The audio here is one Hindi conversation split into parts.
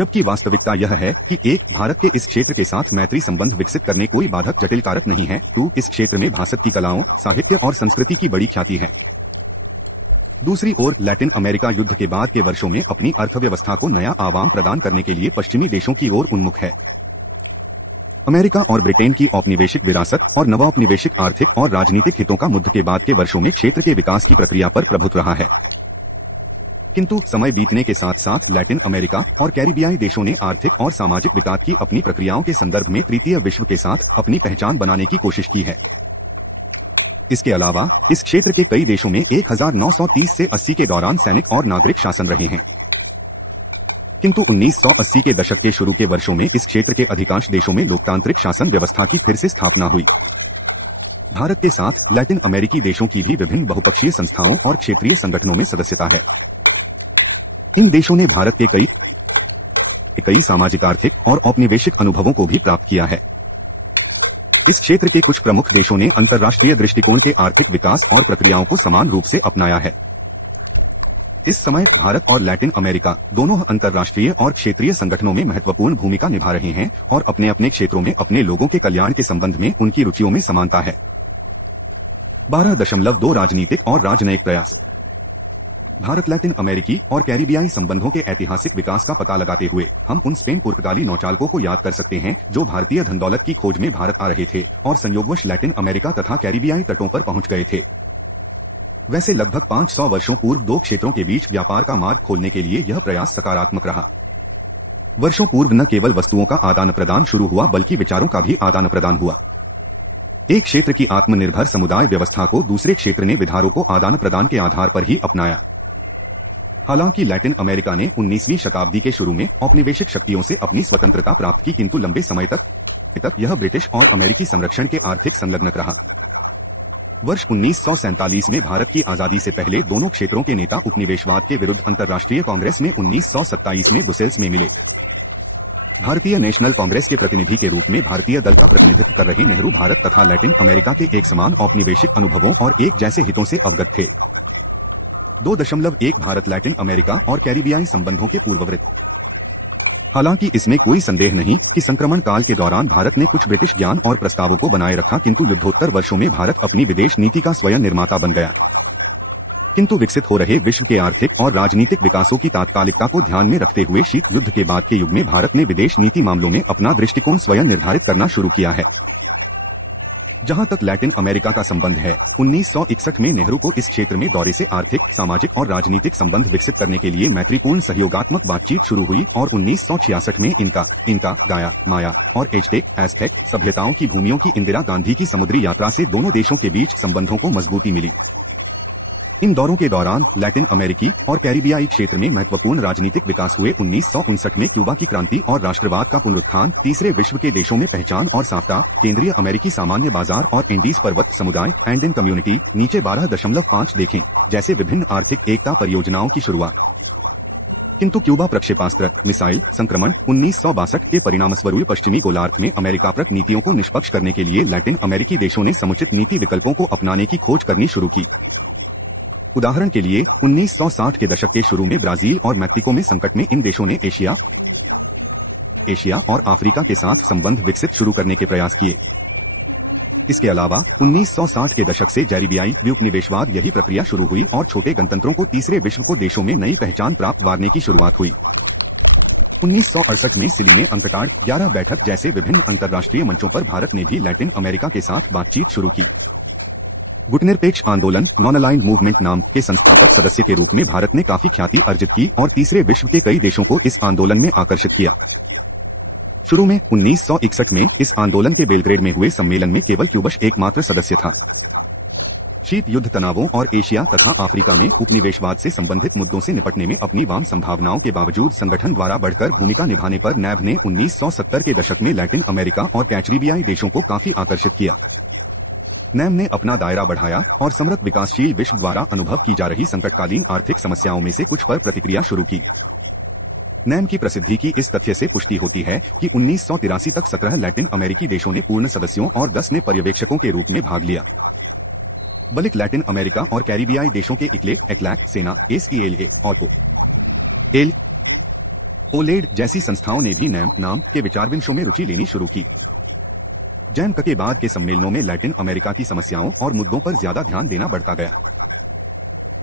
जबकि वास्तविकता यह है कि एक, भारत के इस क्षेत्र के साथ मैत्री संबंध विकसित करने कोई बाधक जटिल कारक नहीं है। 2, इस क्षेत्र में भाषा की कलाओं, साहित्य और संस्कृति की बड़ी ख्याति है। दूसरी ओर लैटिन अमेरिका युद्ध के बाद के वर्षों में अपनी अर्थव्यवस्था को नया आयाम प्रदान करने के लिए पश्चिमी देशों की ओर उन्मुख है। अमेरिका और ब्रिटेन की औपनिवेशिक विरासत और नवौपनिवेशिक आर्थिक और राजनीतिक हितों का युद्ध के बाद के वर्षों में क्षेत्र के विकास की प्रक्रिया पर प्रभुत्व रहा है। किंतु समय बीतने के साथ साथ लैटिन अमेरिका और कैरिबियाई देशों ने आर्थिक और सामाजिक विकास की अपनी प्रक्रियाओं के संदर्भ में तृतीय विश्व के साथ अपनी पहचान बनाने की कोशिश की है। इसके अलावा इस क्षेत्र के कई देशों में 1930 से 80 के दौरान सैनिक और नागरिक शासन रहे हैं। किंतु 1980 के दशक के शुरू के वर्षों में इस क्षेत्र के अधिकांश देशों में लोकतांत्रिक शासन व्यवस्था की फिर से स्थापना हुई। भारत के साथ लैटिन अमेरिकी देशों की भी विभिन्न बहुपक्षीय संस्थाओं और क्षेत्रीय संगठनों में सदस्यता है। इन देशों ने भारत के कई सामाजिक, आर्थिक और औपनिवेशिक अनुभवों को भी प्राप्त किया है। इस क्षेत्र के कुछ प्रमुख देशों ने अंतर्राष्ट्रीय दृष्टिकोण के आर्थिक विकास और प्रक्रियाओं को समान रूप से अपनाया है। इस समय भारत और लैटिन अमेरिका दोनों अंतर्राष्ट्रीय और क्षेत्रीय संगठनों में महत्वपूर्ण भूमिका निभा रहे हैं और अपने अपने क्षेत्रों में अपने लोगों के कल्याण के संबंध में उनकी रुचियों में समानता है। 12.2 राजनीतिक और राजनयिक प्रयास। भारत लैटिन अमेरिकी और कैरिबियाई संबंधों के ऐतिहासिक विकास का पता लगाते हुए हम उन सेन पुर्तगाली नौचालकों को याद कर सकते हैं जो भारतीय धन दौलत की खोज में भारत आ रहे थे और संयोगवश लैटिन अमेरिका तथा कैरिबियाई तटों पर पहुंच गए थे। वैसे लगभग 500 वर्षों पूर्व दो क्षेत्रों के बीच व्यापार का मार्ग खोलने के लिए यह प्रयास सकारात्मक रहा। वर्षों पूर्व न केवल वस्तुओं का आदान प्रदान शुरू हुआ बल्कि विचारों का भी आदान प्रदान हुआ। एक क्षेत्र की आत्मनिर्भर समुदाय व्यवस्था को दूसरे क्षेत्र ने विचारों को आदान प्रदान के आधार पर ही अपनाया। हालांकि लैटिन अमेरिका ने 19वीं शताब्दी के शुरू में औपनिवेशिक शक्तियों से अपनी स्वतंत्रता प्राप्त की, किंतु लंबे समय तक यह ब्रिटिश और अमेरिकी संरक्षण के आर्थिक संलग्नक रहा। वर्ष 1947 में भारत की आजादी से पहले दोनों क्षेत्रों के नेता उपनिवेशवाद के विरुद्ध अंतर्राष्ट्रीय कांग्रेस में 1927 में ब्रसेल्स में मिले। भारतीय नेशनल कांग्रेस के प्रतिनिधि के रूप में भारतीय दल कर रहे नेहरू भारत तथा लैटिन अमेरिका के एक समान औपनिवेशिक अनुभवों और एक जैसे हितों से अवगत थे। 2.1 भारत लैटिन अमेरिका और कैरिबियाई संबंधों के पूर्ववर्ती। हालांकि इसमें कोई संदेह नहीं कि संक्रमण काल के दौरान भारत ने कुछ ब्रिटिश ज्ञान और प्रस्तावों को बनाए रखा, किंतु युद्धोत्तर वर्षों में भारत अपनी विदेश नीति का स्वयं निर्माता बन गया। किंतु विकसित हो रहे विश्व के आर्थिक और राजनीतिक विकासों की तात्कालिकता को ध्यान में रखते हुए शीत युद्ध के बाद के युग में भारत ने विदेश नीति मामलों में अपना दृष्टिकोण स्वयं निर्धारित करना शुरू किया है। जहां तक लैटिन अमेरिका का संबंध है, 1961 में नेहरू को इस क्षेत्र में दौरे से आर्थिक, सामाजिक और राजनीतिक संबंध विकसित करने के लिए मैत्रीपूर्ण सहयोगात्मक बातचीत शुरू हुई और 1966 में इंका, गाया, माया और एज़टेक सभ्यताओं की भूमियों की इंदिरा गांधी की समुद्री यात्रा से दोनों देशों के बीच संबंधों को मजबूती मिली। इन दौरों के दौरान लैटिन अमेरिकी और कैरिबियाई क्षेत्र में महत्वपूर्ण राजनीतिक विकास हुए। 1965 में क्यूबा की क्रांति और राष्ट्रवाद का पुनरुत्थान, तीसरे विश्व के देशों में पहचान और साझा, केंद्रीय अमेरिकी सामान्य बाजार और इंडीज पर्वत समुदाय एंड इन कम्युनिटी नीचे 12.5 देखें जैसे विभिन्न आर्थिक एकता परियोजनाओं की शुरुआत। किंतु क्यूबा प्रक्षेपास्त्र मिसाइल संक्रमण 1962 के परिणामस्वरूप पश्चिमी गोलार्ध में अमेरिका तक नीतियों को निष्पक्ष करने के लिए लैटिन अमेरिकी देशों ने समुचित नीति विकल्पों को अपनाने की खोज करनी शुरू की। उदाहरण के लिए 1960 के दशक के शुरू में ब्राजील और मैक्सिको में संकट में इन देशों ने एशिया और अफ्रीका के साथ संबंध विकसित शुरू करने के प्रयास किए। इसके अलावा 1960 के दशक से कैरिबियाई उपनिवेशवाद यही प्रक्रिया शुरू हुई और छोटे गणतंत्रों को तीसरे विश्व को देशों में नई पहचान प्राप्त करने की शुरुआत हुई। 1968 में सिडनी में अंतर्राष्ट्रीय 11 बैठक जैसे विभिन्न अंतर्राष्ट्रीय मंचों पर भारत ने भी लैटिन अमेरिका के साथ बातचीत शुरू की। गुटनिरपेक्ष आंदोलन नॉन अलाइंड मूवमेंट नाम के संस्थापक सदस्य के रूप में भारत ने काफी ख्याति अर्जित की और तीसरे विश्व के कई देशों को इस आंदोलन में आकर्षित किया। शुरू में 1961 में इस आंदोलन के बेलग्रेड में हुए सम्मेलन में केवल क्यूबा एकमात्र सदस्य था। शीत युद्ध तनावों और एशिया तथा अफ्रीका में उपनिवेशवाद से संबंधित मुद्दों से निपटने में अपनी वाम संभावनाओं के बावजूद संगठन द्वारा बढ़कर भूमिका निभाने पर नैब ने 1970 के दशक में लैटिन अमेरिका और कैरिबियाई देशों को काफी आकर्षित किया। नैम ने अपना दायरा बढ़ाया और समृद्ध विकासशील विश्व द्वारा अनुभव की जा रही संकटकालीन आर्थिक समस्याओं में से कुछ पर प्रतिक्रिया शुरू की। नैम की प्रसिद्धि की इस तथ्य से पुष्टि होती है कि 1983 तक 17 लैटिन अमेरिकी देशों ने पूर्ण सदस्यों और 10 ने पर्यवेक्षकों के रूप में भाग लिया। बल्कि लैटिन अमेरिका और कैरिबियाई देशों के अगले सेना ओलेड जैसी संस्थाओं ने भी नाम के विचार विमर्श में रुचि लेनी शुरू की। जैन के बाद के सम्मेलनों में लैटिन अमेरिका की समस्याओं और मुद्दों पर ज्यादा ध्यान देना बढ़ता गया।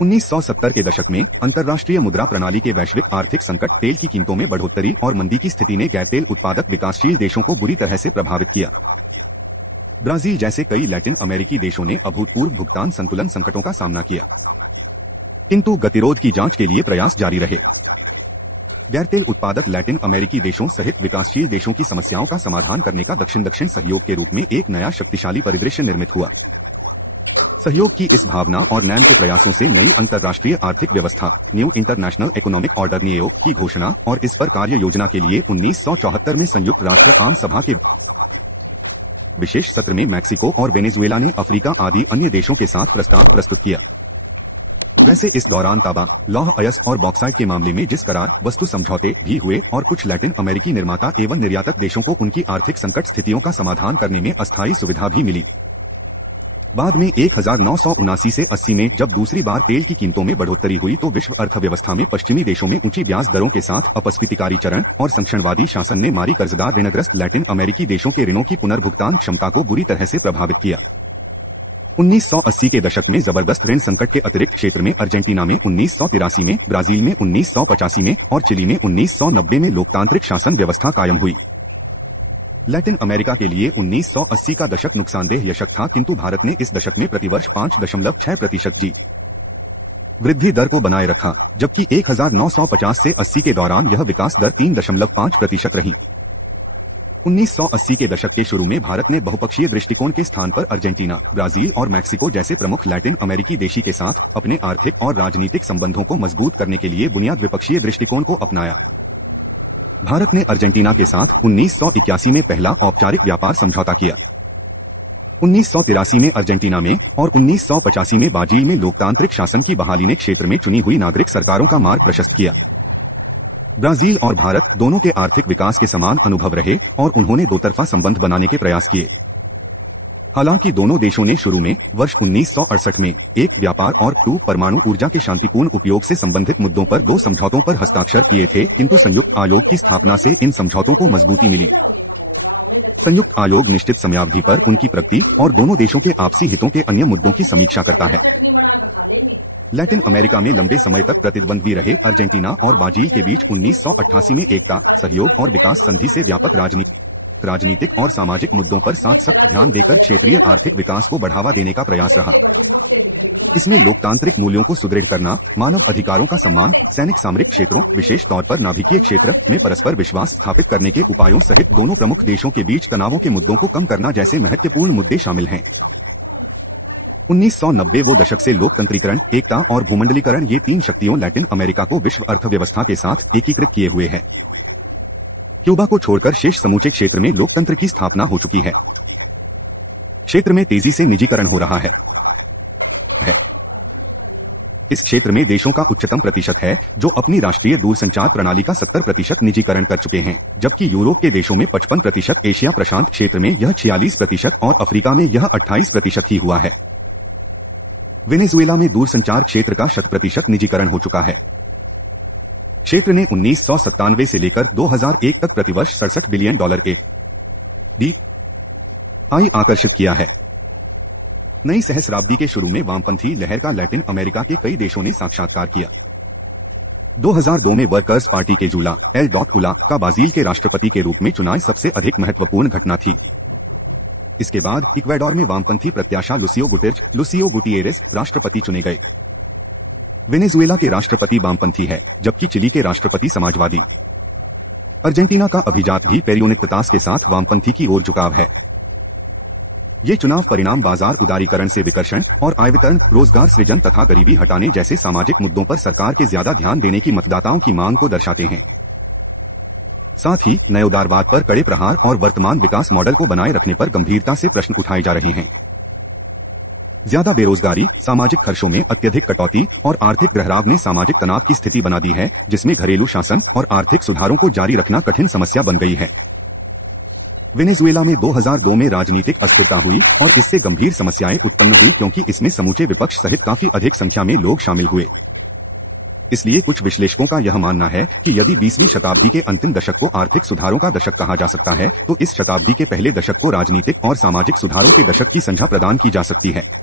1970 के दशक में अंतर्राष्ट्रीय मुद्रा प्रणाली के वैश्विक आर्थिक संकट, तेल की कीमतों में बढ़ोतरी और मंदी की स्थिति ने गैस तेल उत्पादक विकासशील देशों को बुरी तरह से प्रभावित किया। ब्राजील जैसे कई लैटिन अमेरिकी देशों ने अभूतपूर्व भुगतान संतुलन संकटों का सामना किया, किंतु गतिरोध की जांच के लिए प्रयास जारी रहे। गैर तेल उत्पादक लैटिन अमेरिकी देशों सहित विकासशील देशों की समस्याओं का समाधान करने का दक्षिण सहयोग के रूप में एक नया शक्तिशाली परिदृश्य निर्मित हुआ। सहयोग की इस भावना और नए प्रयासों से नई अंतर्राष्ट्रीय आर्थिक व्यवस्था, न्यू इंटरनेशनल इकोनॉमिक ऑर्डर नियोग की घोषणा और इस पर कार्य योजना के लिए 1974 में संयुक्त राष्ट्र महासभा के विशेष सत्र में मैक्सिको और वेनेजुएला ने अफ्रीका आदि अन्य देशों के साथ प्रस्ताव प्रस्तुत किया। जैसे इस दौरान तांबा, लौह अयस्क और बॉक्साइट के मामले में जिस करार, वस्तु समझौते भी हुए और कुछ लैटिन अमेरिकी निर्माता एवं निर्यातक देशों को उनकी आर्थिक संकट स्थितियों का समाधान करने में अस्थायी सुविधा भी मिली। बाद में 1979 से 80 में जब दूसरी बार तेल की कीमतों में बढ़ोतरी हुई तो विश्व अर्थव्यवस्था में पश्चिमी देशों में ऊंची ब्याज दरों के साथ अपस्फीतिकारी चरण और संक्षणवादी शासन ने मारी कर्जदार ऋणग्रस्त लैटिन अमेरिकी देशों के ऋणों की पुनर्भुगतान क्षमता को बुरी तरह से प्रभावित किया। 1980 के दशक में जबरदस्त ऋण संकट के अतिरिक्त क्षेत्र में अर्जेंटीना में 1983 में, ब्राजील में 1985 में और चिली में 1990 में लोकतांत्रिक शासन व्यवस्था कायम हुई। लैटिन अमेरिका के लिए 1980 का दशक नुकसानदेह दशक था, किंतु भारत ने इस दशक में प्रतिवर्ष 5.6% की वृद्धि दर को बनाए रखा, जबकि 1950 से 80 के दौरान यह विकास दर 3.5% रही। 1980 के दशक के शुरू में भारत ने बहुपक्षीय दृष्टिकोण के स्थान पर अर्जेंटीना, ब्राजील और मैक्सिको जैसे प्रमुख लैटिन अमेरिकी देशी के साथ अपने आर्थिक और राजनीतिक संबंधों को मजबूत करने के लिए दुनिया द्विपक्षीय दृष्टिकोण को अपनाया। भारत ने अर्जेंटीना के साथ 1981 में पहला औपचारिक व्यापार समझौता किया। 1983 में अर्जेंटीना में और 1985 में ब्राजील में लोकतांत्रिक शासन की बहाली ने क्षेत्र में चुनी हुई नागरिक सरकारों का मार्ग प्रशस्त किया। ब्राजील और भारत दोनों के आर्थिक विकास के समान अनुभव रहे और उन्होंने दोतरफा संबंध बनाने के प्रयास किए। हालांकि दोनों देशों ने शुरू में वर्ष 1968 में एक व्यापार और क्रूड परमाणु ऊर्जा के शांतिपूर्ण उपयोग से संबंधित मुद्दों पर 2 समझौतों पर हस्ताक्षर किए थे, किंतु संयुक्त आयोग की स्थापना से इन समझौतों को मजबूती मिली। संयुक्त आयोग निश्चित समयावधि पर उनकी प्रगति और दोनों देशों के आपसी हितों के अन्य मुद्दों की समीक्षा करता था। लैटिन अमेरिका में लंबे समय तक प्रतिद्वंदी रहे अर्जेंटीना और ब्राजील के बीच 1988 में एकता, सहयोग और विकास नीति से व्यापक राजनीतिक और सामाजिक मुद्दों पर आर्थिक विकास को बढ़ावा देने का प्रयास रहा। इसमें लोकतांत्रिक मूल्यों को सुदृढ़ करना, मानव अधिकारों का सम्मान, सैनिक सामरिक क्षेत्र, विशेष तौर पर नाभिकीय क्षेत्र में परस्पर विश्वास स्थापित करने के उपायों सहित दोनों प्रमुख देशों के बीच तनावों के मुद्दों को कम करना जैसे महत्वपूर्ण मुद्दे शामिल हैं। 1990 वो दशक से लोकतंत्रीकरण, एकता और भूमंडलीकरण ये 3 शक्तियों लैटिन अमेरिका को विश्व अर्थव्यवस्था के साथ एकीकृत किए हुए हैं। क्यूबा को छोड़कर शेष समूचे क्षेत्र में लोकतंत्र की स्थापना हो चुकी है। क्षेत्र में तेजी से निजीकरण हो रहा है। इस क्षेत्र में देशों का उच्चतम प्रतिशत है जो अपनी राष्ट्रीय दूरसंचार प्रणाली का 70% निजीकरण कर चुके हैं, जबकि यूरोप के देशों में 55%, एशिया प्रशांत क्षेत्र में यह 46% और अफ्रीका में यह 28% ही हुआ है। वेनेजुएला में दूरसंचार क्षेत्र का 100% निजीकरण हो चुका है। क्षेत्र ने 1997 से लेकर 2001 तक प्रतिवर्ष $67 बिलियन के DI आकर्षित किया है। नई सहस्राब्दी के शुरू में वामपंथी लहर का लैटिन अमेरिका के कई देशों ने साक्षात्कार किया। 2002 में वर्कर्स पार्टी के जूला एल डॉट का ब्राजील के राष्ट्रपति के रूप में चुनाव सबसे अधिक महत्वपूर्ण घटना थी। इसके बाद इक्वेडोर में वामपंथी प्रत्याशी लुसियो गुटिएरेस राष्ट्रपति चुने गए। वेनेजुएला के राष्ट्रपति वामपंथी है, जबकि चिली के राष्ट्रपति समाजवादी। अर्जेंटीना का अभिजात भी पेरियोनिकतास के साथ वामपंथी की ओर झुकाव है। ये चुनाव परिणाम बाजार उदारीकरण से विकर्षण और आय वितरण, रोजगार सृजन तथा गरीबी हटाने जैसे सामाजिक मुद्दों पर सरकार के ज्यादा ध्यान देने की मतदाताओं की मांग को दर्शाते हैं। साथ ही नए उदारवाद पर कड़े प्रहार और वर्तमान विकास मॉडल को बनाए रखने पर गंभीरता से प्रश्न उठाए जा रहे हैं। ज्यादा बेरोजगारी, सामाजिक खर्चों में अत्यधिक कटौती और आर्थिक प्रहराव ने सामाजिक तनाव की स्थिति बना दी है, जिसमें घरेलू शासन और आर्थिक सुधारों को जारी रखना कठिन समस्या बन गई है। वेनेजुएला में 2002 में राजनीतिक अस्थिरता हुई और इससे गंभीर समस्याएं उत्पन्न हुई, क्योंकि इसमें समूचे विपक्ष सहित काफी अधिक संख्या में लोग शामिल हुए। इसलिए कुछ विश्लेषकों का यह मानना है कि यदि 20वीं शताब्दी के अंतिम दशक को आर्थिक सुधारों का दशक कहा जा सकता है, तो इस शताब्दी के पहले दशक को राजनीतिक और सामाजिक सुधारों के दशक की संज्ञा प्रदान की जा सकती है।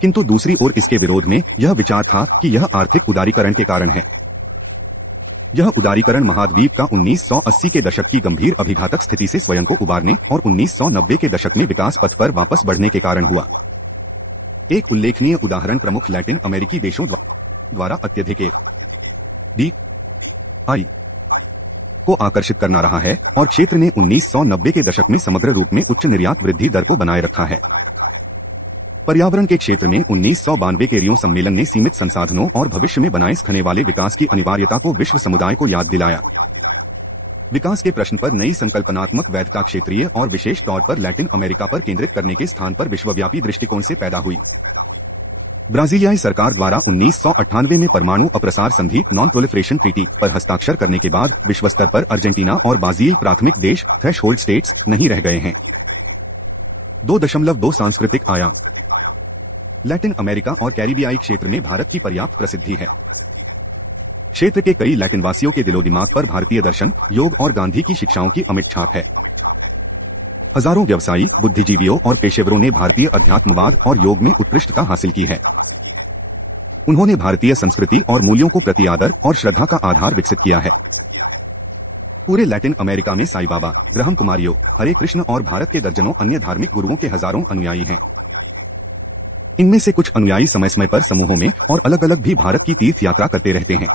किंतु दूसरी ओर इसके विरोध में यह विचार था कि यह आर्थिक उदारीकरण के कारण है। यह उदारीकरण महाद्वीप का 1980 के दशक की गंभीर अभिघातक स्थिति से स्वयं को उबारने और 1990 के दशक में विकास पथ पर वापस बढ़ने के कारण हुआ। एक उल्लेखनीय उदाहरण प्रमुख लैटिन अमेरिकी देशों द्वारा अत्यधिक DI को आकर्षिक करना रहा है और क्षेत्र में 1990 के दशक में समग्र रूप में उच्च निर्यात वृद्धि दर को बनाए रखा है। पर्यावरण के क्षेत्र में 1992 के रियो सम्मेलन ने सीमित संसाधनों और भविष्य में बनाए रखने वाले विकास की अनिवार्यता को विश्व समुदाय को याद दिलाया। विकास के प्रश्न पर नई संकल्पनात्मक वैधता क्षेत्रीय और विशेष तौर पर लैटिन अमेरिका पर केंद्रित करने के स्थान पर विश्वव्यापी दृष्टिकोण से पैदा हुई। ब्राजीलियाई सरकार द्वारा 1998 में परमाणु अप्रसार संधि नॉन प्रोलिफरेशन ट्रीटी पर हस्ताक्षर करने के बाद विश्व स्तर पर अर्जेंटीना और ब्राजील प्राथमिक देश थ्रेशोल्ड स्टेट्स नहीं रह गए हैं। 2.2 सांस्कृतिक आयाम। लैटिन अमेरिका और कैरिबियाई क्षेत्र में भारत की पर्याप्त प्रसिद्धि है। क्षेत्र के कई लैटिन वासियों के दिलो दिमाग पर भारतीय दर्शन, योग और गांधी की शिक्षाओं की अमिट छाप है। हजारों व्यवसायी, बुद्धिजीवियों और पेशेवरों ने भारतीय अध्यात्मवाद और योग में उत्कृष्टता हासिल की है। उन्होंने भारतीय संस्कृति और मूल्यों को प्रति आदर और श्रद्धा का आधार विकसित किया है। पूरे लैटिन अमेरिका में साईं बाबा, ब्रह्म कुमारियों, हरे कृष्ण और भारत के दर्जनों अन्य धार्मिक गुरुओं के हजारों अनुयायी हैं। इनमें से कुछ अनुयायी समय समय पर समूह में और अलग अलग भी भारत की तीर्थ यात्रा करते रहते हैं।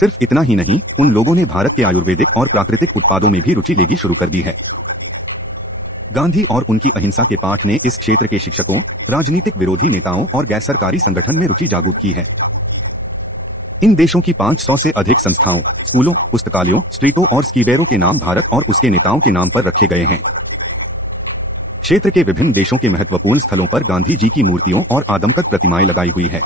सिर्फ इतना ही नहीं, उन लोगों ने भारत के आयुर्वेदिक और प्राकृतिक उत्पादों में भी रुचि लेनी शुरू कर दी है। गांधी और उनकी अहिंसा के पाठ ने इस क्षेत्र के शिक्षकों, राजनीतिक विरोधी नेताओं और गैर सरकारी संगठन में रुचि जागरूक की है। इन देशों की 500 से अधिक संस्थाओं, स्कूलों, पुस्तकालयों, स्ट्रीटों और स्कीबेरों के नाम भारत और उसके नेताओं के नाम पर रखे गए हैं। क्षेत्र के विभिन्न देशों के महत्वपूर्ण स्थलों पर गांधी जी की मूर्तियों और आदमकद प्रतिमाएं लगाई हुई है।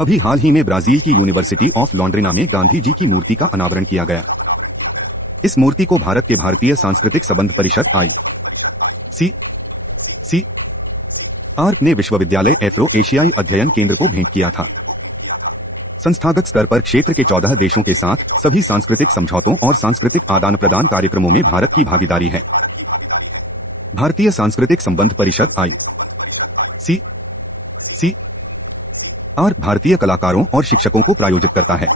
अभी हाल ही में ब्राजील की यूनिवर्सिटी ऑफ लॉन्ड्रिना में गांधी जी की मूर्ति का अनावरण किया गया। इस मूर्ति को भारत के भारतीय सांस्कृतिक संबंध परिषद ICAR ने विश्वविद्यालय एफ्रो एशियाई अध्ययन केंद्र को भेंट किया था। संस्थागत स्तर पर क्षेत्र के 14 देशों के साथ सभी सांस्कृतिक समझौतों और सांस्कृतिक आदान प्रदान कार्यक्रमों में भारत की भागीदारी है। भारतीय सांस्कृतिक संबंध परिषद ICAR भारतीय कलाकारों और शिक्षकों को प्रायोजित करता है।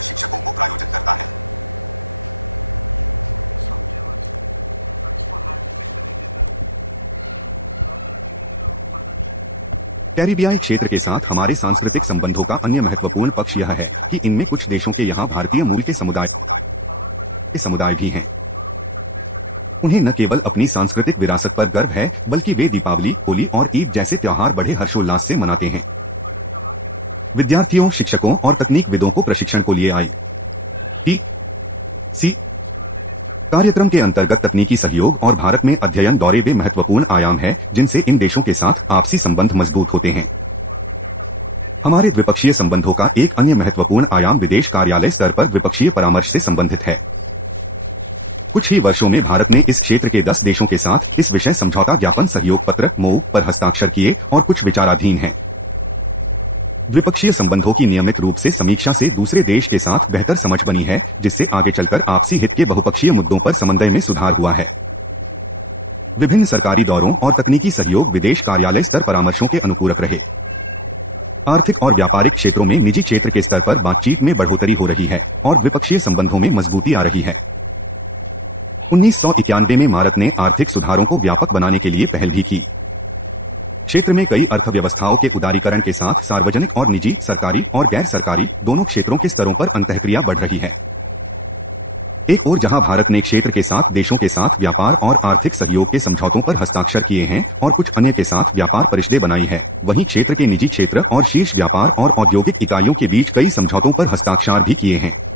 कैरिबियाई क्षेत्र के साथ हमारे सांस्कृतिक संबंधों का अन्य महत्वपूर्ण पक्ष यह है कि इनमें कुछ देशों के यहाँ भारतीय मूल के समुदाय भी हैं। उन्हें न केवल अपनी सांस्कृतिक विरासत पर गर्व है, बल्कि वे दीपावली, होली और ईद जैसे त्योहार बड़े हर्षोल्लास से मनाते हैं। विद्यार्थियों, शिक्षकों और तकनीकविदों को प्रशिक्षण को लिए आए। कार्यक्रम के अंतर्गत तकनीकी सहयोग और भारत में अध्ययन दौरे वे महत्वपूर्ण आयाम हैं, जिनसे इन देशों के साथ आपसी संबंध मजबूत होते हैं। हमारे द्विपक्षीय संबंधों का एक अन्य महत्वपूर्ण आयाम विदेश कार्यालय स्तर पर द्विपक्षीय परामर्श से संबंधित है। कुछ ही वर्षों में भारत ने इस क्षेत्र के 10 देशों के साथ इस विषय समझौता ज्ञापन सहयोग पत्र MOU पर हस्ताक्षर किए और कुछ विचाराधीन हैं। द्विपक्षीय संबंधों की नियमित रूप से समीक्षा से दूसरे देश के साथ बेहतर समझ बनी है, जिससे आगे चलकर आपसी हित के बहुपक्षीय मुद्दों पर समन्वय में सुधार हुआ है। विभिन्न सरकारी दौरों और तकनीकी सहयोग विदेश कार्यालय स्तर परामर्शों के अनुपूरक रहे। आर्थिक और व्यापारिक क्षेत्रों में निजी क्षेत्र के स्तर पर बातचीत में बढ़ोतरी हो रही है और द्विपक्षीय संबंधों में मजबूती आ रही है। 1991 में भारत ने आर्थिक सुधारों को व्यापक बनाने के लिए पहल भी की। क्षेत्र में कई अर्थव्यवस्थाओं के उदारीकरण के साथ सार्वजनिक और निजी, सरकारी और गैर सरकारी दोनों क्षेत्रों के स्तरों पर अंतःक्रिया बढ़ रही है। एक ओर जहां भारत ने क्षेत्र के 7 देशों के साथ व्यापार और आर्थिक सहयोग के समझौतों पर हस्ताक्षर किए हैं और कुछ अन्य के साथ व्यापार परिषदें बनाई है, वहीं क्षेत्र के निजी क्षेत्र और शीर्ष व्यापार और औद्योगिक इकाइयों के बीच कई समझौतों पर हस्ताक्षर भी किए हैं।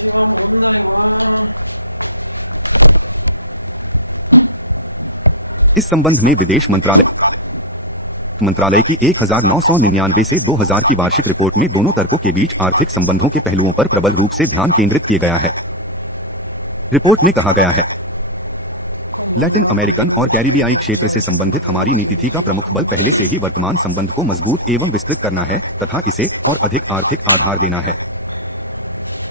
इस संबंध में विदेश मंत्रालय की 1999 से 2000 की वार्षिक रिपोर्ट में दोनों तर्कों के बीच आर्थिक संबंधों के पहलुओं पर प्रबल रूप से ध्यान केंद्रित किया गया है। रिपोर्ट में कहा गया है, लैटिन अमेरिकन और कैरिबियाई क्षेत्र से संबंधित हमारी नीति का प्रमुख बल पहले से ही वर्तमान संबंध को मजबूत एवं विस्तृत करना है तथा इसे और अधिक आर्थिक आधार देना है।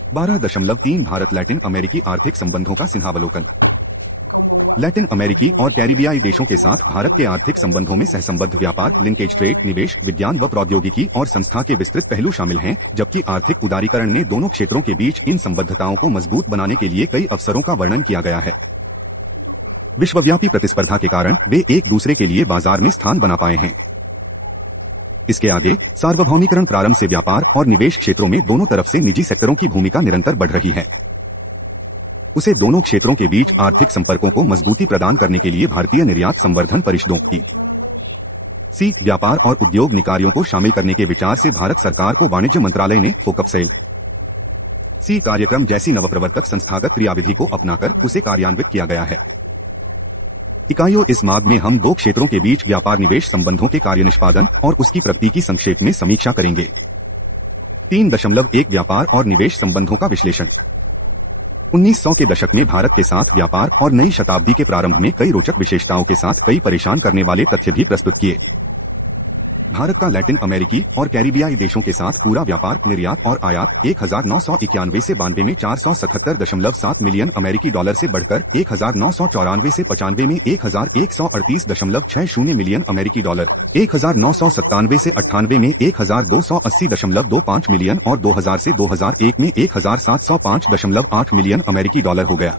12.3 भारत लैटिन अमेरिकी आर्थिक संबंधों का संभावनावलोकन। लैटिन अमेरिकी और कैरिबियाई देशों के साथ भारत के आर्थिक संबंधों में सहसंबद्ध व्यापार, लिंकेज, ट्रेड, निवेश, विज्ञान व प्रौद्योगिकी और संस्था के विस्तृत पहलू शामिल हैं, जबकि आर्थिक उदारीकरण में दोनों क्षेत्रों के बीच इन संबद्धताओं को मजबूत बनाने के लिए कई अवसरों का वर्णन किया गया है। विश्वव्यापी प्रतिस्पर्धा के कारण वे एक दूसरे के लिए बाजार में स्थान बना पाए हैं। इसके आगे सार्वभौमिकरण प्रारंभ से व्यापार और निवेश क्षेत्रों में दोनों तरफ से निजी सेक्टरों की भूमिका निरंतर बढ़ रही है। उसे दोनों क्षेत्रों के बीच आर्थिक संपर्कों को मजबूती प्रदान करने के लिए भारतीय निर्यात संवर्धन परिषदों की व्यापार और उद्योग निकायों को शामिल करने के विचार से भारत सरकार के वाणिज्य मंत्रालय ने फोकस सेल कार्यक्रम जैसी नवप्रवर्तक संस्थागत क्रियाविधि को अपनाकर उसे कार्यान्वित किया गया है। इकाइयों, इस मार्ग में हम दो क्षेत्रों के बीच व्यापार निवेश संबंधों के कार्य निष्पादन और उसकी प्रगति की संक्षेप में समीक्षा करेंगे। 3.1 व्यापार और निवेश संबंधों का विश्लेषण। 1900 के दशक में भारत के साथ व्यापार और नई शताब्दी के प्रारंभ में कई रोचक विशेषताओं के साथ कई परेशान करने वाले तथ्य भी प्रस्तुत किए। भारत का लैटिन अमेरिकी और कैरिबियाई देशों के साथ पूरा व्यापार, निर्यात और आयात 1991 से 92 में 477.7 मिलियन अमेरिकी डॉलर से बढ़कर 1994 से 95 में 1138.60 मिलियन अमेरिकी डॉलर, 1997 से 98 में 1280.25 मिलियन और 2000 से 2001 में 1705.8 मिलियन अमेरिकी डॉलर हो गया।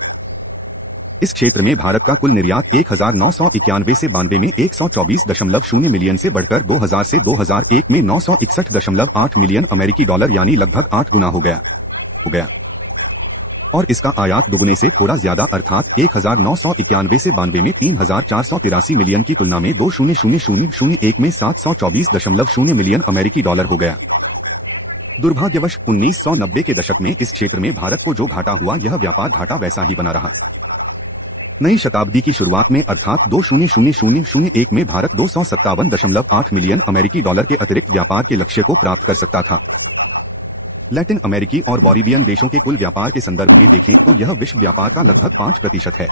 इस क्षेत्र में भारत का कुल निर्यात 1991 से 92 में 124.0 मिलियन से बढ़कर 2000 से 2001 में 961.8 मिलियन अमेरिकी डॉलर यानी लगभग 8 गुना हो गया और इसका आयात दुगने से थोड़ा ज्यादा अर्थात 1991 से 92 में 3483 मिलियन की तुलना में 200001 में 724.0 मिलियन अमेरिकी डॉलर हो गया। दुर्भाग्यवश 1990 के दशक में इस क्षेत्र में भारत को जो घाटा हुआ यह व्यापार घाटा वैसा ही बना रहा। नई शताब्दी की शुरुआत में अर्थात 200001 में भारत 257.8 मिलियन अमेरिकी डॉलर के अतिरिक्त व्यापार के लक्ष्य को प्राप्त कर सकता था। लैटिन अमेरिकी और कैरिबियन देशों के कुल व्यापार के संदर्भ में यह विश्व व्यापार का 5% है।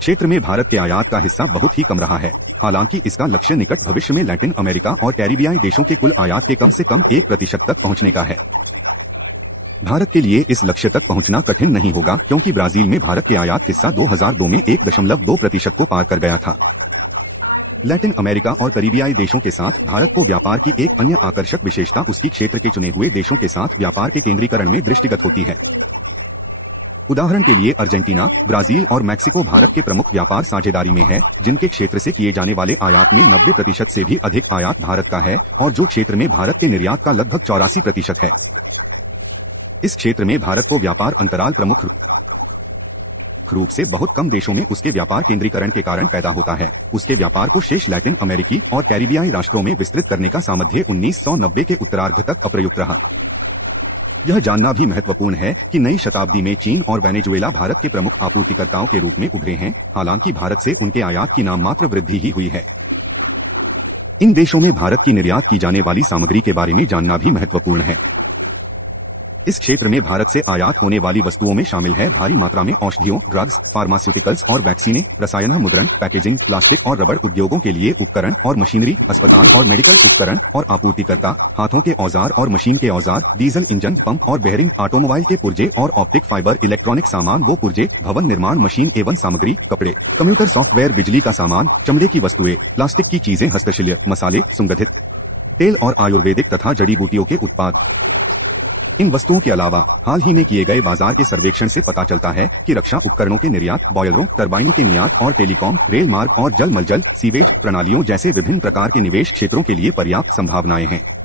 क्षेत्र में भारत के आयात का हिस्सा बहुत ही कम रहा है। हालांकि इसका लक्ष्य निकट भविष्य में लैटिन अमेरिका और कैरिबियाई देशों के कुल आयात के कम से कम 1% तक पहुंचने का है। भारत के लिए इस लक्ष्य तक पहुंचना कठिन नहीं होगा, क्योंकि ब्राजील में भारत के आयात हिस्सा 2002 में 1.2% को पार कर गया था। लैटिन अमेरिका और कैरिबियाई देशों के साथ भारत को व्यापार की एक अन्य आकर्षक विशेषता उसी क्षेत्र के चुने हुए देशों के साथ व्यापार के केंद्रीकरण में दृष्टिगत होती है। उदाहरण के लिए अर्जेंटीना, ब्राजील और मैक्सिको भारत के प्रमुख व्यापार साझेदारी में हैं, जिनके क्षेत्र से किए जाने वाले आयात में 90% से भी अधिक आयात भारत का है और जो क्षेत्र में भारत के निर्यात का लगभग 84% है। इस क्षेत्र में भारत को व्यापार अंतराल प्रमुख रूप से बहुत कम देशों में उसके व्यापार केंद्रीकरण के कारण पैदा होता है। उसके व्यापार को शेष लैटिन अमेरिकी और कैरिबियाई राष्ट्रों में विस्तृत करने का सामर्थ्य 1990 के उत्तरार्ध तक अप्रयुक्त रहा। यह जानना भी महत्वपूर्ण है कि नई शताब्दी में चीन और वेनेजुएला भारत के प्रमुख आपूर्तिकर्ताओं के रूप में उभरे हैं, हालांकि भारत से उनके आयात की नाममात्र वृद्धि ही हुई है। इन देशों में भारत की निर्यात की जाने वाली सामग्री के बारे में जानना भी महत्वपूर्ण है। इस क्षेत्र में भारत से आयात होने वाली वस्तुओं में शामिल है भारी मात्रा में औषधियों, ड्रग्स, फार्मास्यूटिकल्स और वैक्सीनें, रसायन, मुद्रण, पैकेजिंग, प्लास्टिक और रबर उद्योगों के लिए उपकरण और मशीनरी, उपकरण और आपूर्तिकर्ता, हाथों के औजार और मशीन के औजार, डीजल इंजन, पंप और बेयरिंग, ऑटोमोबाइल के पुर्जे और ऑप्टिक फाइबर, इलेक्ट्रॉनिक सामान व पुर्जे, भवन निर्माण मशीन एवं सामग्री, कपड़े, कंप्यूटर सॉफ्टवेयर, बिजली का सामान, चमड़े की वस्तुएं, प्लास्टिक की चीजें, हस्तशिल्प, मसाले, सुगंधित तेल और आयुर्वेदिक तथा जड़ी बूटियों के उत्पाद। इन वस्तुओं के अलावा हाल ही में किए गए बाजार के सर्वेक्षण से पता चलता है कि रक्षा उपकरणों के निर्यात, बॉयलरों, टरबाइनों के निर्यात और टेलीकॉम, रेल मार्ग और जल मलजल सीवेज प्रणालियों जैसे विभिन्न प्रकार के निवेश क्षेत्रों के लिए पर्याप्त संभावनाएं हैं।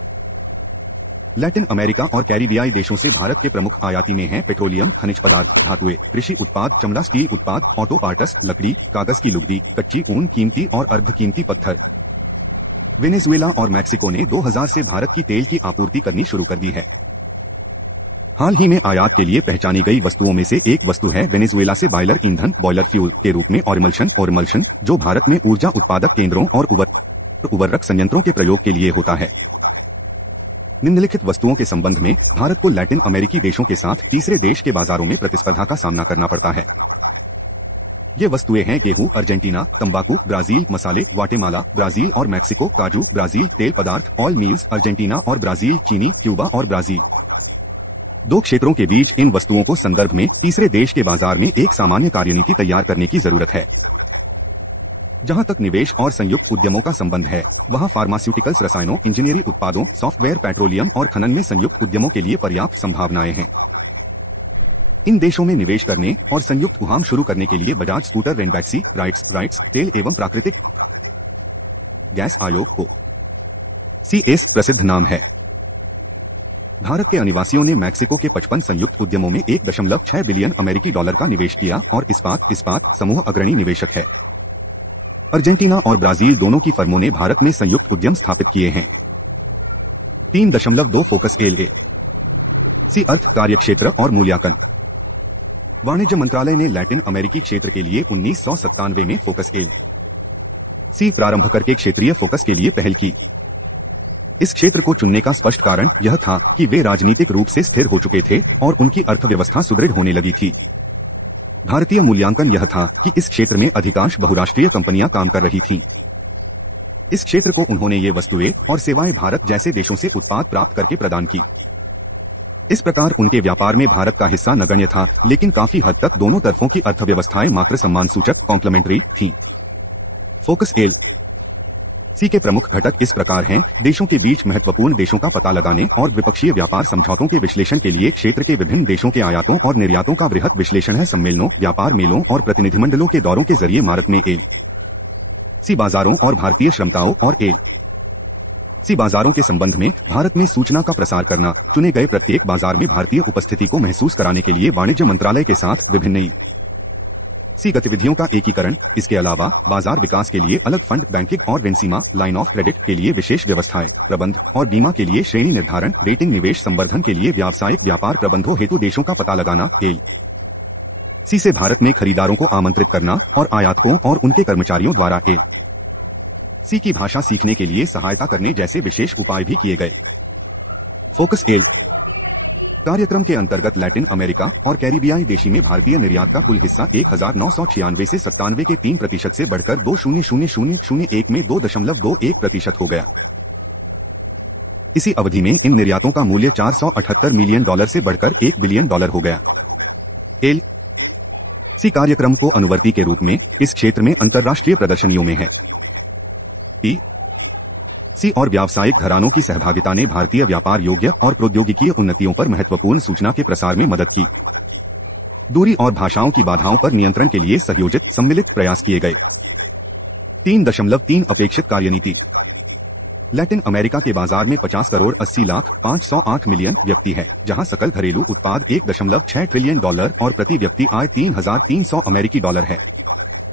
लैटिन अमेरिका और कैरिबियाई देशों से भारत के प्रमुख आयाती में हैं पेट्रोलियम, खनिज पदार्थ, धातुएं, कृषि उत्पाद, चमड़ा, स्टील उत्पाद, ऑटो पार्ट्स, लकड़ी, कागज की लुगदी, कच्ची ऊन, कीमती और अर्धकीमती पत्थर। वेनेजुएला और मैक्सिको ने 2000 से भारत की तेल की आपूर्ति करनी शुरू कर दी है। हाल ही में आयात के लिए पहचानी गई वस्तुओं में से एक वस्तु है वेनेजुएला से बॉयलर ईंधन बॉयलर फ्यूल के रूप में ऑर्मल्शन जो भारत में ऊर्जा उत्पादक केंद्रों और उर्वरक संयंत्रों के प्रयोग के लिए होता है। निम्नलिखित वस्तुओं के संबंध में भारत को लैटिन अमेरिकी देशों के साथ तीसरे देश के बाजारों में प्रतिस्पर्धा का सामना करना पड़ता है। ये वस्तुएं हैं गेहूं अर्जेंटीना, तंबाकू ब्राजील, मसाले ग्वाटेमाला ब्राजील और मैक्सिको, काजू ब्राजील, तेल पदार्थ ऑयल मिल्स अर्जेंटीना और ब्राजील, चीनी क्यूबा और ब्राजील। दो क्षेत्रों के बीच इन वस्तुओं को संदर्भ में तीसरे देश के बाजार में एक सामान्य कार्यनीति तैयार करने की जरूरत है। जहां तक निवेश और संयुक्त उद्यमों का संबंध है, वहां फार्मास्यूटिकल्स, रसायनों, इंजीनियरिंग उत्पादों, सॉफ्टवेयर, पेट्रोलियम और खननीय संयुक्त उद्यमों के लिए पर्याप्त संभावनाएं हैं। इन देशों में निवेश करने और संयुक्त उद्यम शुरू करने के लिए बजाज स्कूटर, वेंटैक्सी, राइट्स, तेल एवं प्राकृतिक गैस आयोग को CS प्रसिद्ध नाम है। भारत के अनिवासियों ने मैक्सिको के 55 संयुक्त उद्यमों में 1.6 बिलियन अमेरिकी डॉलर का निवेश किया और इस्पात समूह अग्रणी निवेशक है। अर्जेंटीना और ब्राजील दोनों की फर्मों ने भारत में संयुक्त उद्यम स्थापित किए हैं। 3.2 फोकस एल अर्थ कार्यक्षेत्र और मूल्यांकन। वाणिज्य मंत्रालय ने लैटिन अमेरिकी क्षेत्र के लिए 1997 में फोकस एल प्रारंभ करके क्षेत्रीय फोकस के लिए पहल की। इस क्षेत्र को चुनने का स्पष्ट कारण यह था कि वे राजनीतिक रूप से स्थिर हो चुके थे और उनकी अर्थव्यवस्था सुदृढ़ होने लगी थी। भारतीय मूल्यांकन यह था कि इस क्षेत्र में अधिकांश बहुराष्ट्रीय कंपनियां काम कर रही थीं। इस क्षेत्र को उन्होंने ये वस्तुएं और सेवाएं भारत जैसे देशों से उत्पाद प्राप्त करके प्रदान की। इस प्रकार उनके व्यापार में भारत का हिस्सा नगण्य था, लेकिन काफी हद तक दोनों तरफों की अर्थव्यवस्थाएं मात्र सम्मान सूचक कॉम्प्लीमेंट्री थी। फोकस एल के प्रमुख घटक इस प्रकार हैं: देशों के बीच महत्वपूर्ण देशों का पता लगाने और द्विपक्षीय व्यापार समझौतों के विश्लेषण के लिए क्षेत्र के विभिन्न देशों के आयातों और निर्यातों का बृहद विश्लेषण है। सम्मेलनों, व्यापार मेलों और प्रतिनिधिमंडलों के दौरों के जरिए भारत में बाजारों और भारतीय क्षमताओं और बाजारों के संबंध में भारत में सूचना का प्रसार करना, चुने गए प्रत्येक बाजार में भारतीय उपस्थिति को महसूस कराने के लिए वाणिज्य मंत्रालय के साथ विभिन्न गतिविधियों का एकीकरण। इसके अलावा बाजार विकास के लिए अलग फंड, बैंकिंग और वेंसीमा लाइन ऑफ क्रेडिट के लिए विशेष व्यवस्थाएं, प्रबंध और बीमा के लिए श्रेणी निर्धारण, रेटिंग, निवेश संवर्धन के लिए व्यावसायिक व्यापार प्रबंधों हेतु देशों का पता लगाना। से भारत में खरीदारों को आमंत्रित करना और आयातकों और उनके कर्मचारियों द्वारा की भाषा सीखने के लिए सहायता करने जैसे विशेष उपाय भी किए गए। फोकस एल कार्यक्रम के अंतर्गत लैटिन अमेरिका और कैरिबियाई देशों में भारतीय निर्यात का कुल हिस्सा 1996 से 97 के 3% से बढ़कर 200001 में 2.21% हो गया। इसी अवधि में इन निर्यातों का मूल्य $478 मिलियन से बढ़कर $1 बिलियन हो गया। एल कार्यक्रम को अनुवर्ती के रूप में इस क्षेत्र में अंतर्राष्ट्रीय प्रदर्शनियों में है। और व्यावसायिक घरानों की सहभागिता ने भारतीय व्यापार योग्य और प्रौद्योगिकीय उन्नतियों पर महत्वपूर्ण सूचना के प्रसार में मदद की। दूरी और भाषाओं की बाधाओं पर नियंत्रण के लिए संयोजित सम्मिलित प्रयास किए गए। 3.3 अपेक्षित कार्यनीति। लैटिन अमेरिका के बाजार में 50 करोड़ 80 लाख 508 मिलियन व्यक्ति है, जहां सकल घरेलू उत्पाद $1.6 ट्रिलियन और प्रति व्यक्ति आय $3,300 अमेरिकी है।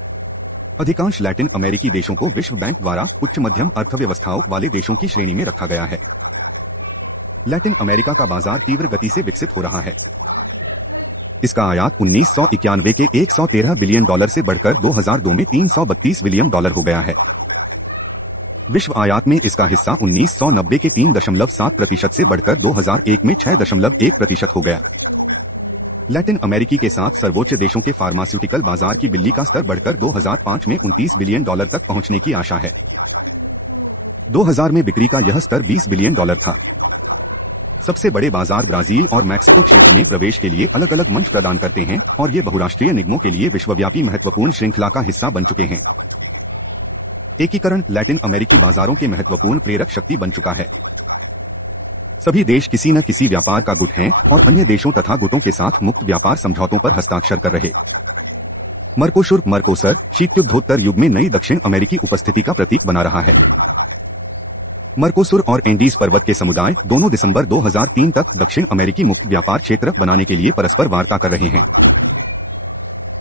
अधिकांश लैटिन अमेरिकी देशों को विश्व बैंक द्वारा उच्च मध्यम अर्थव्यवस्थाओं वाले देशों की श्रेणी में रखा गया है। लैटिन अमेरिका का बाजार तीव्र गति से विकसित हो रहा है। इसका आयात 1991 के $113 बिलियन से बढ़कर 2002 में $332 बिलियन हो गया है। विश्व आयात में इसका हिस्सा 1990 के 3.7% से बढ़कर 2001 में 6.1% हो गया। लैटिन अमेरिकी के साथ सर्वोच्च देशों के फार्मास्यूटिकल बाजार की बिल्ली का स्तर बढ़कर 2005 में $29 बिलियन तक पहुंचने की आशा है। 2000 में बिक्री का यह स्तर $20 बिलियन था। सबसे बड़े बाजार ब्राजील और मैक्सिको में प्रवेश के लिए अलग अलग मंच प्रदान करते हैं और ये बहुराष्ट्रीय निगमों के लिए विश्वव्यापी महत्वपूर्ण श्रृंखला का हिस्सा बन चुके हैं। एकीकरण लैटिन अमेरिकी बाजारों की महत्वपूर्ण प्रेरक शक्ति बन चुका है। सभी देश किसी न किसी व्यापार का गुट हैं और अन्य देशों तथा गुटों के साथ मुक्त व्यापार समझौतों पर हस्ताक्षर कर रहे। मर्कोसर शीतयुद्धोत्तर युग में नई दक्षिण अमेरिकी उपस्थिति का प्रतीक बना रहा है। मर्कोसुर और एंडीज पर्वत के समुदाय दोनों दिसंबर 2003 तक दक्षिण अमेरिकी मुक्त व्यापार क्षेत्र बनाने के लिए परस्पर वार्ता कर रहे हैं।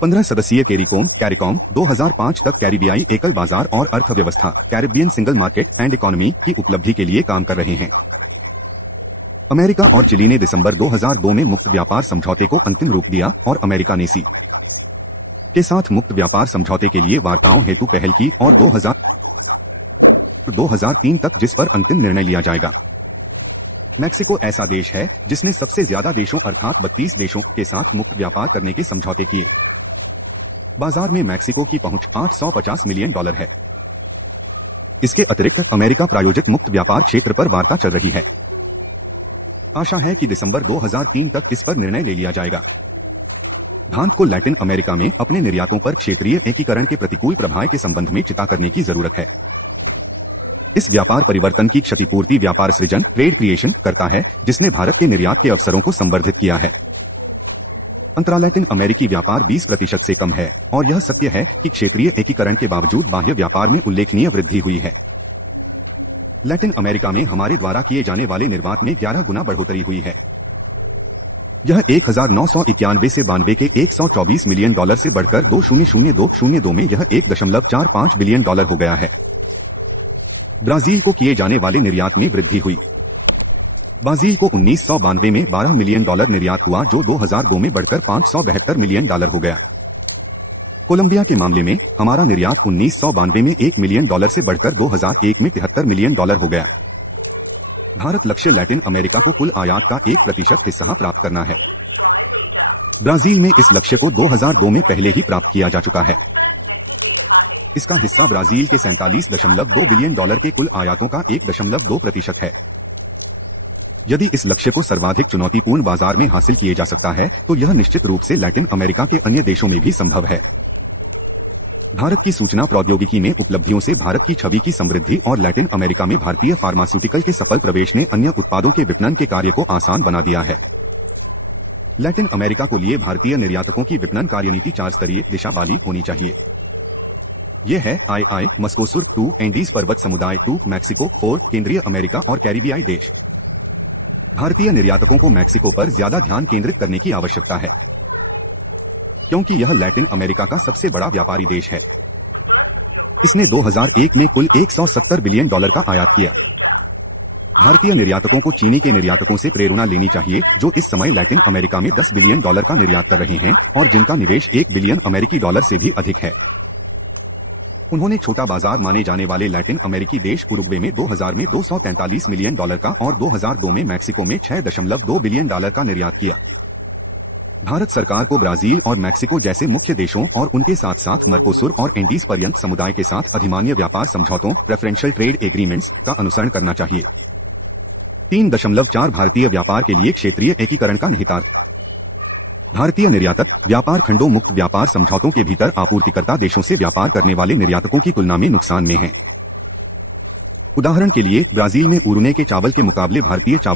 15 सदस्यीय कैरिकॉम 2005 तक कैरिबियाई एकल बाजार और अर्थव्यवस्था Caribbean single market and economy की उपलब्धि के लिए काम कर रहे हैं। अमेरिका और चिली ने दिसंबर 2002 में मुक्त व्यापार समझौते को अंतिम रूप दिया और अमेरिका ने सी के साथ मुक्त व्यापार समझौते के लिए बातचीत हेतु पहल की और 2003 तक जिस पर अंतिम निर्णय लिया जाएगा। मैक्सिको ऐसा देश है जिसने सबसे ज्यादा देशों अर्थात 32 देशों के साथ मुक्त व्यापार करने के समझौते किए। बाजार में मैक्सिको की पहुंच $550 मिलियन है। इसके अतिरिक्त अमेरिका प्रायोजित मुक्त व्यापार क्षेत्र पर वार्ता चल रही है। आशा है कि दिसंबर 2003 तक इस पर निर्णय ले लिया जाएगा। भारत को लैटिन अमेरिका में अपने निर्यातों पर क्षेत्रीय एकीकरण के प्रतिकूल प्रभाव के संबंध में चिंता करने की जरूरत है। इस व्यापार परिवर्तन की क्षतिपूर्ति व्यापार सृजन ट्रेड क्रिएशन करता है, जिसने भारत के निर्यात के अवसरों को संवर्धित किया है। अंतर्लातिन अमेरिकी व्यापार 20% से कम है और यह सत्य है कि क्षेत्रीय एकीकरण के बावजूद बाह्य व्यापार में उल्लेखनीय वृद्धि हुई है। लैटिन अमेरिका में हमारे द्वारा किए जाने वाले निर्यात में 11 गुना बढ़ोतरी हुई है। यह 1991 से 92 के $124 मिलियन से बढ़कर 2002 में यह $1.45 बिलियन हो गया है। ब्राजील को किए जाने वाले निर्यात में वृद्धि हुई। ब्राजील को 1992 में $12 मिलियन निर्यात हुआ जो 2002 में बढ़कर $572 मिलियन हो गया। कोलंबिया के मामले में हमारा निर्यात 1992 में $1 मिलियन से बढ़कर 2001 में $73 मिलियन हो गया। भारत लक्ष्य लैटिन अमेरिका को कुल आयात का 1% हिस्सा प्राप्त करना है। ब्राजील ने इस लक्ष्य को 2002 में पहले ही प्राप्त किया जा चुका है। इसका हिस्सा ब्राजील के $47.2 बिलियन के कुल आयातों का 1.2% है। यदि इस लक्ष्य को सर्वाधिक चुनौतीपूर्ण बाजार में हासिल किया जा सकता है तो यह निश्चित रूप से लैटिन अमेरिका के अन्य देशों में भी संभव है। भारत की सूचना प्रौद्योगिकी में उपलब्धियों से भारत की छवि की समृद्धि और लैटिन अमेरिका में भारतीय फार्मास्यूटिकल के सफल प्रवेश ने अन्य उत्पादों के विपणन के कार्य को आसान बना दिया है। लैटिन अमेरिका के लिए भारतीय निर्यातकों की विपणन कार्यनीति 4 स्तरीय दिशा वाली होनी चाहिए। ये है II मस्कोसुर 2 एंडीज पर्वत समुदाय 2 मैक्सिको और केंद्रीय अमेरिका और कैरिबियाई देश। भारतीय निर्यातकों को मैक्सिको पर ज्यादा ध्यान केंद्रित करने की आवश्यकता है क्योंकि यह लैटिन अमेरिका का सबसे बड़ा व्यापारी देश है। इसने 2001 में कुल $170 बिलियन का आयात किया। भारतीय निर्यातकों को चीनी के निर्यातकों से प्रेरणा लेनी चाहिए जो इस समय लैटिन अमेरिका में $10 बिलियन का निर्यात कर रही हैं और जिनका निवेश $1 बिलियन अमेरिकी डॉलर से भी अधिक है। उन्होंने छोटा बाजार माने जाने वाले लैटिन अमेरिकी देश उरुग्वे में 2000 में $243 मिलियन का और 2002 में मैक्सिको में $6.2 बिलियन का निर्यात किया। भारत सरकार को ब्राजील और मैक्सिको जैसे मुख्य देशों और उनके साथ साथ मर्कोसुर और एंडीज पर्यंत समुदाय के साथ अधिमान्य व्यापार समझौतों प्रेफरेंशियल ट्रेड एग्रीमेंट्स का अनुसरण करना चाहिए। 3.4 भारतीय व्यापार के लिए क्षेत्रीय एकीकरण का अधिकार। भारतीय निर्यातक व्यापार खंडों मुक्त व्यापार समझौतों के भीतर आपूर्तिकर्ता देशों से व्यापार करने वाले निर्यातकों की तुलना में नुकसान में है। उदाहरण के लिए ब्राजील में उड़ने के चावल के मुकाबले भारतीय चावल